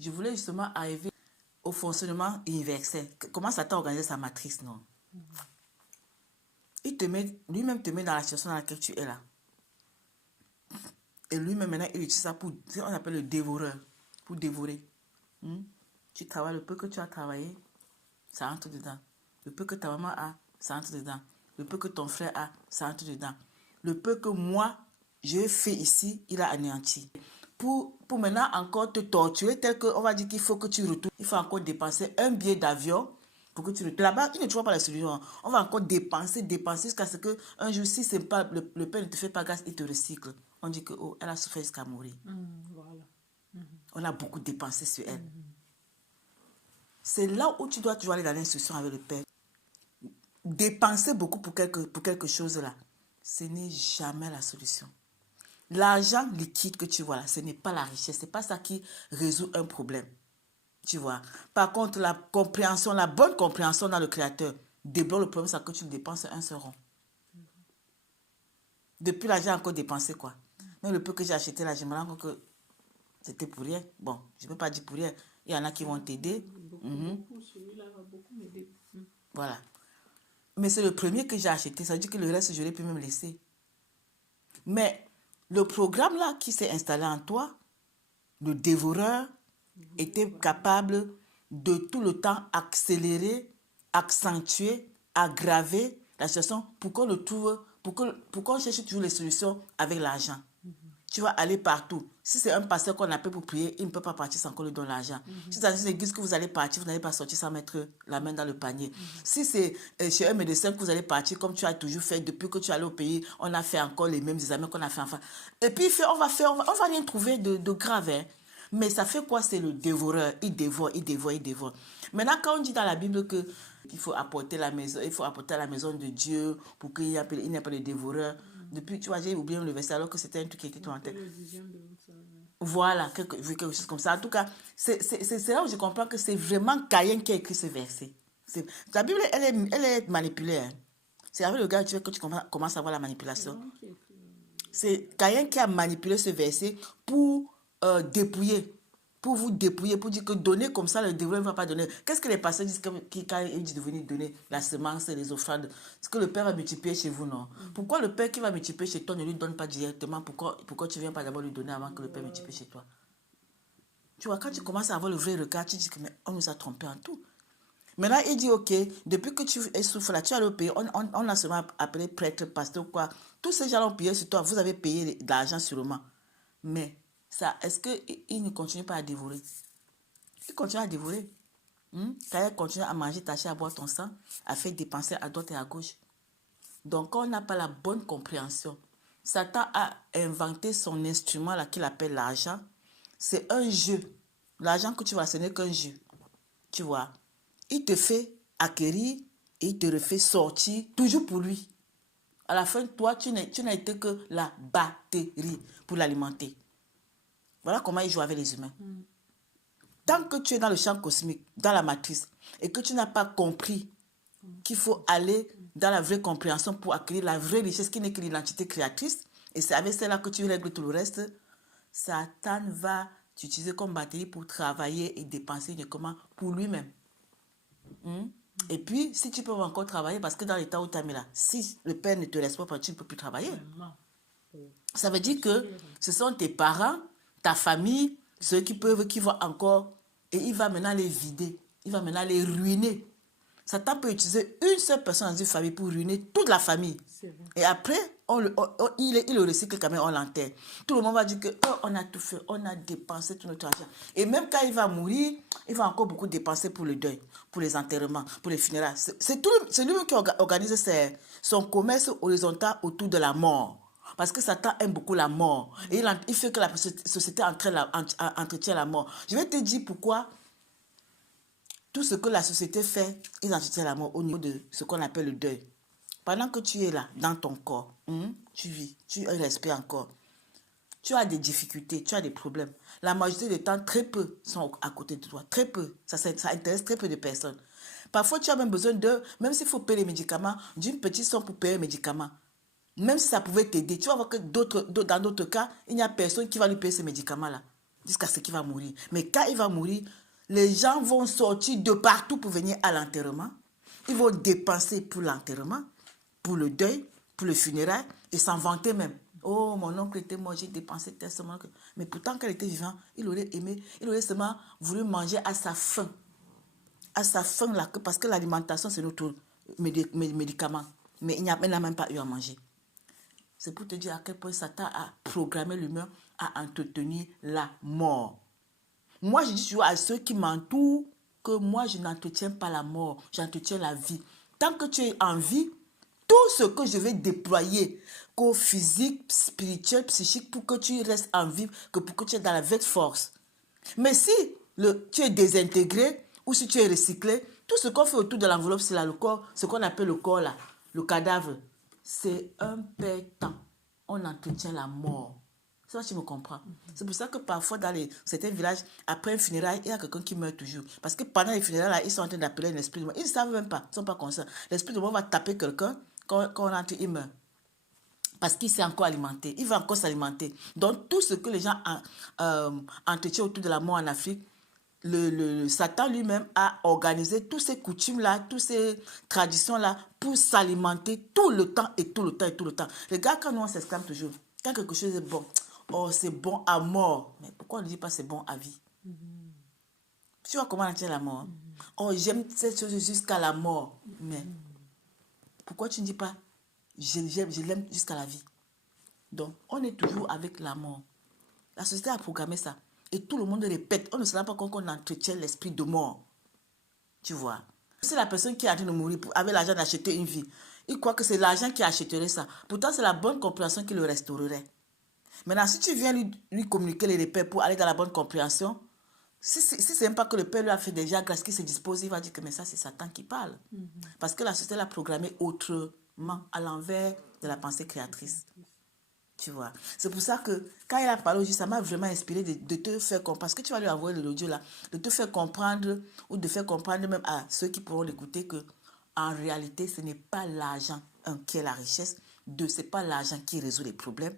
Je voulais justement arriver au fonctionnement universel. Comment Satan organise sa matrice, non? Il te met, lui-même te met dans la situation dans laquelle tu es là. Et lui-même, maintenant, il utilise ça pour, on appelle le dévoreur, pour dévorer. Tu travailles le peu que tu as travaillé, ça entre dedans. Le peu que ta maman a, ça entre dedans. Le peu que ton frère a, ça entre dedans. Le peu que moi, j'ai fait ici, il a anéanti. Pour maintenant encore te torturer, tel qu'on va dire qu'il faut que tu retournes. Il faut encore dépenser un billet d'avion pour que tu retournes. Là-bas, il ne trouve pas la solution. On va encore dépenser jusqu'à ce qu'un jour, si c'est pas, le père ne te fait pas grâce, il te recycle. On dit que, oh, elle a souffert jusqu'à mourir. Voilà. On a beaucoup dépensé sur elle. C'est là où tu dois toujours aller dans l'instruction avec le père. Dépenser beaucoup pour quelque chose là, ce n'est jamais la solution. L'argent liquide que tu vois là, ce n'est pas la richesse. Ce n'est pas ça qui résout un problème. Tu vois. Par contre, la compréhension, la bonne compréhension dans le Créateur débloque le problème, c'est que tu dépenses un seul rond. Depuis là, j'ai encore dépensé quoi. Même le peu que j'ai acheté là, je me rends compte que c'était pour rien. Bon, je ne peux pas dire pour rien. Il y en a qui vont t'aider. Beaucoup, celui-là va beaucoup m'aider. Voilà. Mais c'est le premier que j'ai acheté. Ça veut dire que le reste, je l'ai pu même laisser. Mais le programme là qui s'est installé en toi, le dévoreur, était capable de tout le temps accélérer, accentuer, aggraver la situation pour qu'on le trouve, pour qu'on cherche toujours les solutions avec l'argent. Tu vas aller partout. Si c'est un pasteur qu'on appelle pour prier, il ne peut pas partir sans qu'on lui donne l'argent. Si c'est dans une église que vous allez partir, vous n'allez pas sortir sans mettre la main dans le panier. Si c'est chez un médecin que vous allez partir, comme tu as toujours fait, depuis que tu es allé au pays, on a fait encore les mêmes examens qu'on a fait enfant. Et puis, on va rien trouver de grave. Hein. Mais ça fait quoi? C'est le dévoreur. Il dévore, il dévore, il dévore. Maintenant, quand on dit dans la Bible qu'il faut apporter la maison, il faut apporter à la maison de Dieu pour qu'il n'y ait pas de dévoreur. Depuis, tu vois, j'ai oublié le verset alors que c'était un truc qui était dans la tête. Voilà, quelque chose comme ça. En tout cas, c'est là où je comprends que c'est vraiment Caïn qui a écrit ce verset. La Bible, elle est manipulée. Hein. C'est avec le gars que tu commences à voir la manipulation. C'est Caïn qui a manipulé ce verset pour dépouiller. Pour vous dépouiller, pour dire que donner comme ça, le dévouement ne va pas donner. Qu'est-ce que les pasteurs disent quand ils disent de venir donner la semence et les offrandes? C'est que le Père va multiplier chez vous, non? Pourquoi le Père qui va multiplier chez toi ne lui donne pas directement? Pourquoi tu ne viens pas d'abord lui donner avant que le Père multiplie chez toi? Tu vois, quand tu commences à avoir le vrai regard, tu dis que mais on nous a trompés en tout. Maintenant, il dit, ok, depuis que tu es souffre là, tu as le pays, on a seulement appelé prêtre, pasteur, quoi. Tous ces gens ont payé sur toi, vous avez payé de l'argent sûrement. Mais ça, est-ce qu'il ne continue pas à dévorer? Il continue à dévorer. Quand il continue à manger, tâcher, à boire ton sang, à faire dépenser à droite et à gauche. Donc, quand on n'a pas la bonne compréhension, Satan a inventé son instrument là qu'il appelle l'argent. C'est un jeu. L'argent que tu vois, ce n'est qu'un jeu. Tu vois. Il te fait acquérir et il te refait sortir toujours pour lui. À la fin, toi, tu n'as été que la batterie pour l'alimenter. Voilà comment il joue avec les humains. Tant que tu es dans le champ cosmique, dans la matrice, et que tu n'as pas compris qu'il faut aller dans la vraie compréhension pour acquérir la vraie richesse qui n'est que l'identité créatrice, et c'est avec celle-là que tu règles tout le reste, Satan va t'utiliser comme batterie pour travailler et dépenser uniquement pour lui-même. Et puis, si tu peux encore travailler, parce que dans l'état où tu as mis là, si le père ne te laisse pas, tu ne peux plus travailler. Ça veut dire que ce sont tes parents, ta famille, ceux qui vont encore, et il va maintenant les vider, il va maintenant les ruiner. Satan peut utiliser une seule personne dans une famille pour ruiner toute la famille. Et après, il le recycle quand même, on l'enterre. Tout le monde va dire que on a tout fait, on a dépensé tout notre argent. Et même quand il va mourir, il va encore beaucoup dépenser pour le deuil, pour les enterrements, pour les funérailles. C'est lui qui organise son commerce horizontal autour de la mort. Parce que Satan aime beaucoup la mort. Et il fait que la société entretient la mort. Je vais te dire pourquoi. Tout ce que la société fait, ils entretiennent la mort au niveau de ce qu'on appelle le deuil. Pendant que tu es là, dans ton corps, tu vis, tu respires encore. Tu as des difficultés, tu as des problèmes. La majorité du temps, très peu sont à côté de toi. Très peu. Ça intéresse très peu de personnes. Parfois, tu as même besoin même s'il faut payer les médicaments, d'une petite somme pour payer les médicaments. Même si ça pouvait t'aider. Tu vas voir que dans d'autres cas, il n'y a personne qui va lui payer ces médicaments-là. jusqu'à ce qu'il va mourir. Mais quand il va mourir, les gens vont sortir de partout pour venir à l'enterrement. Ils vont dépenser pour l'enterrement, pour le deuil, pour le funérail et s'en vanter même. Oh, mon oncle était mort, j'ai dépensé tellement que... Mais pourtant, quand il était vivant, il aurait aimé, il aurait seulement voulu manger à sa faim. À sa faim, là, parce que l'alimentation, c'est notre médicament. Mais il n'a même pas eu à manger. C'est pour te dire à quel point Satan a programmé l'humain à entretenir la mort. Moi, je dis toujours à ceux qui m'entourent que moi, je n'entretiens pas la mort, j'entretiens la vie. Tant que tu es en vie, tout ce que je vais déployer, qu'au physique, spirituel, psychique, pour que tu restes en vie, que pour que tu es dans la vraie force. Mais si tu es désintégré ou si tu es recyclé, tout ce qu'on fait autour de l'enveloppe, c'est là le corps, ce qu'on appelle le corps, là, le cadavre, c'est un père-temps. On entretient la mort. Ça, tu me comprends. C'est pour ça que parfois, dans certains villages, après un funérail, il y a quelqu'un qui meurt toujours. Parce que pendant les funérailles, là, ils sont en train d'appeler un esprit de mort. Ils ne savent même pas, ils ne sont pas conscients. L'esprit de mort va taper quelqu'un, quand on entre, il meurt. Parce qu'il s'est encore alimenté. Il va encore s'alimenter. Donc, tout ce que les gens entretiennent autour de la mort en Afrique, le Satan lui-même a organisé tous ces coutumes-là, toutes ces traditions-là pour s'alimenter tout le temps et tout le temps et tout le temps. Regarde quand nous on s'exclame toujours, quand quelque chose est bon, oh c'est bon à mort. Mais pourquoi on ne dit pas c'est bon à vie? Tu vois comment on tient la mort? Oh j'aime cette chose jusqu'à la mort. Mais pourquoi tu ne dis pas je l'aime jusqu'à la vie? Donc on est toujours avec la mort. La société a programmé ça. Et tout le monde répète. On ne se rend pas compte qu'on entretient l'esprit de mort. Tu vois. C'est la personne qui est en train de mourir avec l'argent d'acheter une vie. Il croit que c'est l'argent qui achèterait ça. Pourtant, c'est la bonne compréhension qui le restaurerait. Maintenant, si tu viens lui communiquer les repères pour aller dans la bonne compréhension, si c'est même pas que le père lui a fait déjà grâce qu'il se dispose, il va dire que mais ça, c'est Satan qui parle. Parce que la société l'a programmé autrement, à l'envers de la pensée créatrice. Tu vois. C'est pour ça que quand il a parlé aujourd'hui, ça m'a vraiment inspiré de te faire comprendre. Parce que tu vas lui envoyer l'audio là, de te faire comprendre ou de faire comprendre même à ceux qui pourront l'écouter que en réalité, ce n'est pas l'argent qui est la richesse. Deux, ce n'est pas l'argent qui résout les problèmes.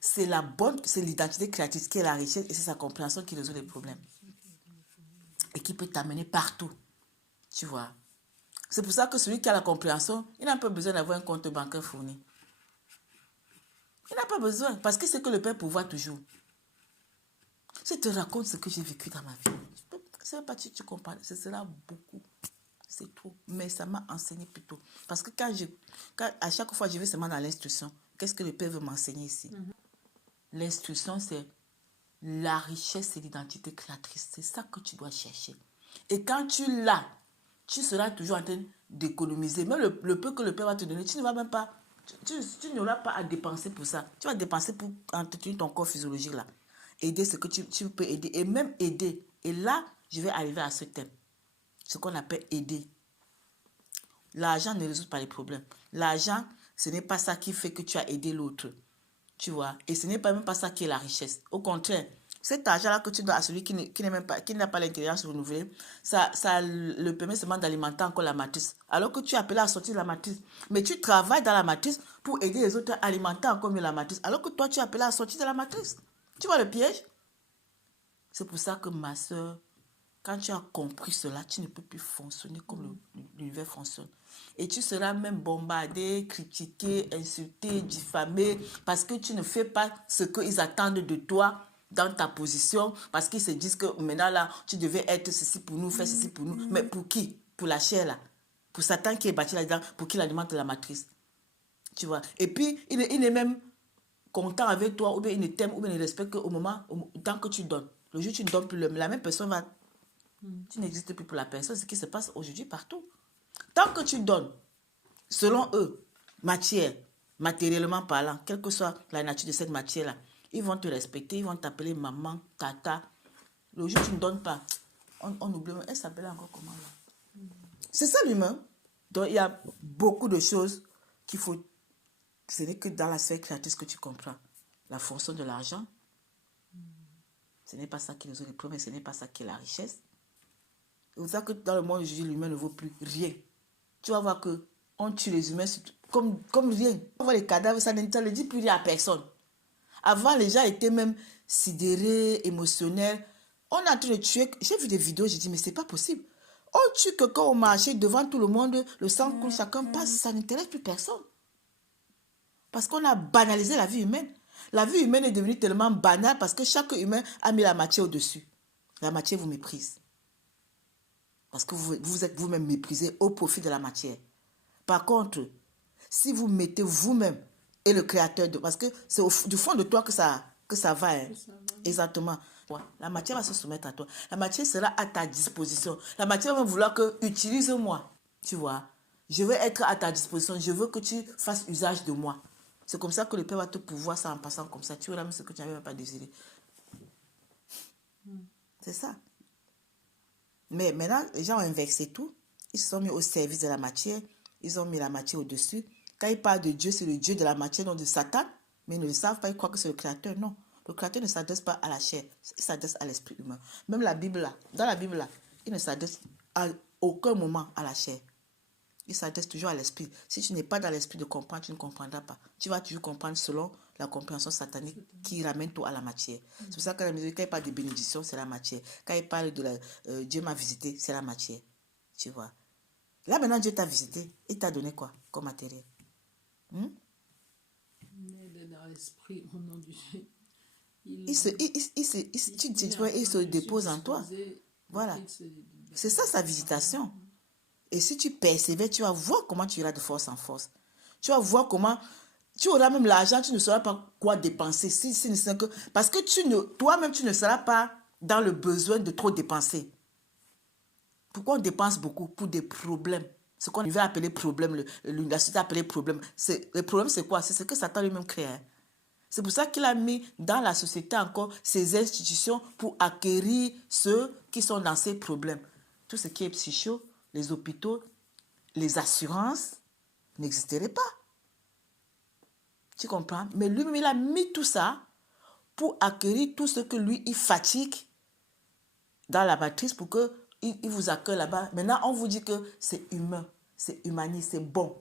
C'est l'identité créatrice qui est la richesse et c'est sa compréhension qui résout les problèmes. Et qui peut t'amener partout. Tu vois. C'est pour ça que celui qui a la compréhension, il n'a pas besoin d'avoir un compte bancaire fourni. Il n'a pas besoin, parce que c'est que le Père pourvoit toujours. Je te raconte ce que j'ai vécu dans ma vie. Je ne sais pas si tu comprends, ce sera beaucoup. C'est trop. Mais ça m'a enseigné plutôt. Parce que à chaque fois, je vais seulement dans l'instruction. Qu'est-ce que le Père veut m'enseigner ici? L'instruction, c'est la richesse et l'identité créatrice. C'est ça que tu dois chercher. Et quand tu l'as, tu seras toujours en train d'économiser. Même le peu que le Père va te donner, tu ne vas même pas... Tu n'auras pas à dépenser pour ça. Tu vas dépenser pour entretenir ton corps physiologique là. Aider ce que tu peux aider. Et même aider. Et là, je vais arriver à ce thème. Ce qu'on appelle aider. L'argent ne résout pas les problèmes. L'argent, ce n'est pas ça qui fait que tu as aidé l'autre. Tu vois. Et ce n'est pas même pas ça qui est la richesse. Au contraire, cet argent-là que tu donnes à celui qui n'a pas l'intelligence renouvelée, ça le permet seulement d'alimenter encore la matrice. Alors que tu es appelé à sortir de la matrice. Mais tu travailles dans la matrice pour aider les autres à alimenter encore mieux la matrice. Alors que toi, tu es appelé à sortir de la matrice. Tu vois le piège? C'est pour ça que ma soeur, quand tu as compris cela, tu ne peux plus fonctionner comme l'univers fonctionne. Et tu seras même bombardé, critiqué, insulté, diffamé, parce que tu ne fais pas ce qu'ils attendent de toi dans ta position, parce qu'ils se disent que maintenant là, tu devais être ceci pour nous, faire ceci pour nous. Mais pour qui? Pour la chair là. Pour Satan qui est bâti là-dedans, pour qu'il alimente la matrice. Tu vois. Et puis, il est même content avec toi, ou bien il ne t'aime, ou bien il ne respecte qu'au moment, tant que tu donnes. Le jour où tu ne donnes plus, la même personne va... Tu n'existes plus pour la personne, ce qui se passe aujourd'hui partout. Tant que tu donnes, selon eux, matière, matériellement parlant, quelle que soit la nature de cette matière-là, ils vont te respecter, ils vont t'appeler maman, tata. Le jour où tu ne donnes pas, on oublie. Elle s'appelait encore comment là? C'est ça l'humain. Donc il y a beaucoup de choses qu'il faut... Ce n'est que dans la sphère créatrice que tu comprends. La fonction de l'argent, ce n'est pas ça qui résout les problèmes, ce n'est pas ça qui est la richesse. C'est pour ça que dans le monde aujourd'hui, l'humain ne vaut plus rien. Tu vas voir qu'on tue les humains comme rien. On voit les cadavres, ça ne dit plus rien à personne. Avant, les gens étaient même sidérés, émotionnels. On est en train de tuer. J'ai vu des vidéos, j'ai dit, mais c'est pas possible. On tue quelqu'un au marché devant tout le monde, le sang coule, chacun passe, ça n'intéresse plus personne. Parce qu'on a banalisé la vie humaine. La vie humaine est devenue tellement banale parce que chaque humain a mis la matière au-dessus. La matière vous méprise. Parce que vous êtes vous-même méprisé au profit de la matière. Par contre, si vous mettez vous-même et le créateur, parce que c'est du fond de toi que ça va. Hein. Ça va. Exactement. Ouais. La matière va se soumettre à toi. La matière sera à ta disposition. La matière va vouloir que utilise-moi. Tu vois. Je veux être à ta disposition. Je veux que tu fasses usage de moi. C'est comme ça que le Père va te pouvoir ça en passant comme ça. Tu auras même ce que tu n'avais même pas désiré. C'est ça. Mais maintenant, les gens ont inversé tout. Ils se sont mis au service de la matière. Ils ont mis la matière au-dessus. Quand ils parlent de Dieu, c'est le Dieu de la matière, non de Satan. Mais ils ne le savent pas, ils croient que c'est le Créateur. Non. Le Créateur ne s'adresse pas à la chair. Il s'adresse à l'esprit humain. Même la Bible là, dans la Bible là, il ne s'adresse à aucun moment à la chair. Il s'adresse toujours à l'esprit. Si tu n'es pas dans l'esprit de comprendre, tu ne comprendras pas. Tu vas toujours comprendre selon la compréhension satanique qui ramène tout à la matière. C'est pour ça que la musique, quand il parle de bénédiction, c'est la matière. Quand il parle de Dieu m'a visité, c'est la matière. Tu vois. Là, maintenant, Dieu t'a visité. Il t'a donné quoi comme matériel? Mais il est dans l'esprit, au nom du Dieu. Il se dépose en toi. Voilà. C'est ça sa visitation. Et si tu persévères, tu vas voir comment tu iras de force en force. Tu vas voir comment tu auras même l'argent, tu ne sauras pas quoi dépenser. Parce que toi-même, tu ne seras pas dans le besoin de trop dépenser. Pourquoi on dépense beaucoup? Pour des problèmes. Ce qu'on va appeler problème, la société appelée problème. Le problème, c'est quoi? C'est ce que Satan lui-même crée. Hein. C'est pour ça qu'il a mis dans la société encore ces institutions pour acquérir ceux qui sont dans ces problèmes. Tout ce qui est psycho, les hôpitaux, les assurances n'existeraient pas. Tu comprends? Mais lui-même, il a mis tout ça pour acquérir tout ce que lui, il fatigue dans la matrice pour qu'il vous accueille là-bas. Maintenant, on vous dit que c'est humain, c'est humaniste, c'est bon.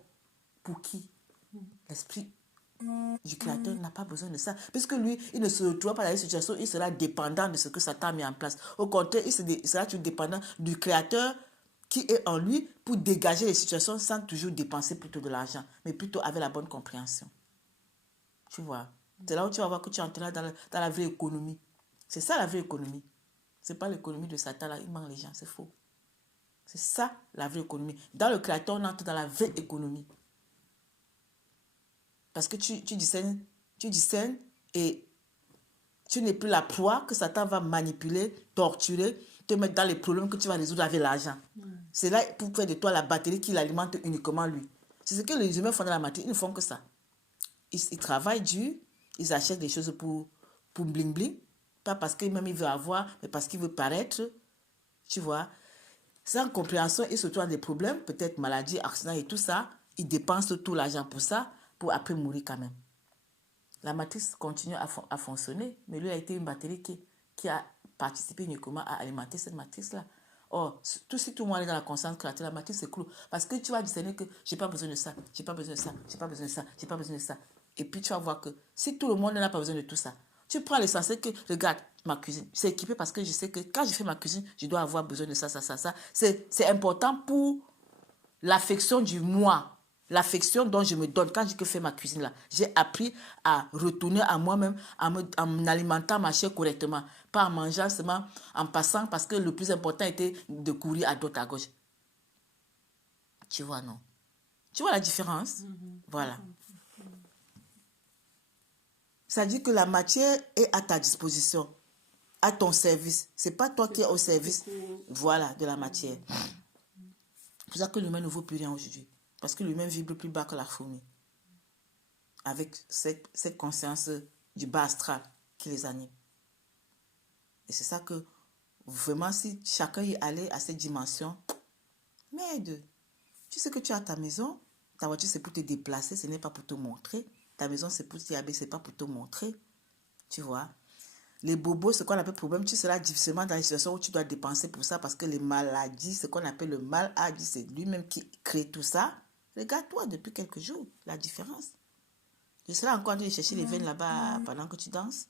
Pour qui? L'esprit du Créateur n'a pas besoin de ça. Puisque lui, il ne se retrouve pas dans une situation, il sera dépendant de ce que Satan a mis en place. Au contraire, il sera toujours dépendant du Créateur qui est en lui pour dégager les situations sans toujours dépenser plutôt de l'argent, mais plutôt avec la bonne compréhension. Tu vois. C'est là où tu vas voir que tu entres dans la vraie économie. C'est ça la vraie économie. Ce n'est pas l'économie de Satan, là, il manque les gens, c'est faux. C'est ça la vraie économie. Dans le Créateur, on entre dans la vraie économie. Parce que tu discernes et tu n'es plus la proie que Satan va manipuler, torturer, te mettre dans les problèmes que tu vas résoudre avec l'argent. C'est là pour faire de toi la batterie qui l'alimente uniquement lui. C'est ce que les humains font dans la matière. Ils ne font que ça. Ils travaillent dur, ils achètent des choses pour bling bling. Pas parce qu'il veut avoir, mais parce qu'il veut paraître. Tu vois. Sans compréhension, ils se trouvent des problèmes, peut-être maladie, accident et tout ça. Ils dépensent tout l'argent pour ça, pour après mourir quand même. La matrice continue à fonctionner, mais lui a été une batterie qui a participé uniquement à alimenter cette matrice-là. Or, si tout le monde est dans la conscience créative, la matrice s'écroule. Parce que tu vas discerner que j'ai pas besoin de ça, j'ai pas besoin de ça, j'ai pas besoin de ça, j'ai pas besoin de ça. Et puis tu vas voir que si tout le monde n'a pas besoin de tout ça, tu prends l'essentiel que, regarde, ma cuisine, c'est équipé parce que je sais que quand je fais ma cuisine, je dois avoir besoin de ça, ça, ça, ça. C'est important pour l'affection du moi. L'affection dont je me donne quand je fais ma cuisine là. J'ai appris à retourner à moi-même en m'alimentant ma chair correctement. Pas en mangeant seulement en passant parce que le plus important était de courir à droite à gauche. Tu vois, non? Tu vois la différence? Voilà. Ça dit que la matière est à ta disposition, à ton service. C'est pas toi qui es au service, voilà, de la matière. C'est pour ça que l'humain ne vaut plus rien aujourd'hui. Parce que l'humain vibre plus bas que la fourmi. Avec cette conscience du bas astral qui les anime. Et c'est ça que, vraiment, si chacun y allait à cette dimension, merde, tu sais que tu as ta maison, ta voiture c'est pour te déplacer, ce n'est pas pour te montrer. Ta maison c'est pour t'y habiller, ce n'est pas pour te montrer. Tu vois. Les bobos, ce qu'on appelle problème, tu seras difficilement dans les situations où tu dois dépenser pour ça parce que les maladies, ce qu'on appelle le mal à dire, c'est lui-même qui crée tout ça. Regarde-toi depuis quelques jours, la différence. Je serais encore en train de chercher les veines là-bas pendant que tu danses.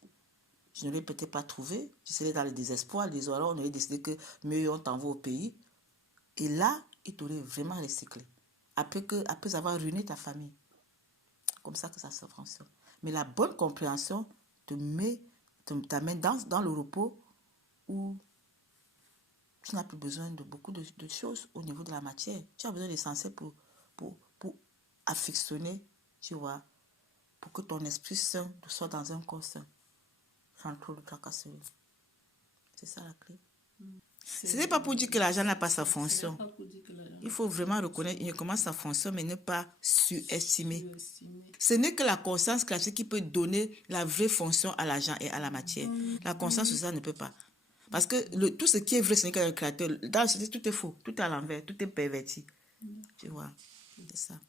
Je ne l'ai peut-être pas trouvé. Je serais dans le désespoir. Les alors on aurait décidé que mieux on t'envoie au pays. Et là, il t'aurait vraiment recyclé. Après avoir ruiné ta famille. Comme ça que ça se fonctionne. Mais la bonne compréhension t'amène dans le repos où tu n'as plus besoin de beaucoup de choses au niveau de la matière. Tu as besoin d'essentiel pour affectionner, tu vois, pour que ton esprit sain soit dans un corps sain, sans trop de tracasserie. C'est ça la clé. Ce n'est pas pour dire que l'argent n'a pas sa fonction. Il faut vraiment reconnaître comment ça fonctionne, mais ne pas surestimer. Ce n'est que la conscience classique qui peut donner la vraie fonction à l'argent et à la matière. La conscience sociale ne peut pas. Parce que tout ce qui est vrai, ce n'est qu'un créateur. Dans la société, tout est faux, tout est à l'envers, tout est perverti. Tu vois, c'est ça.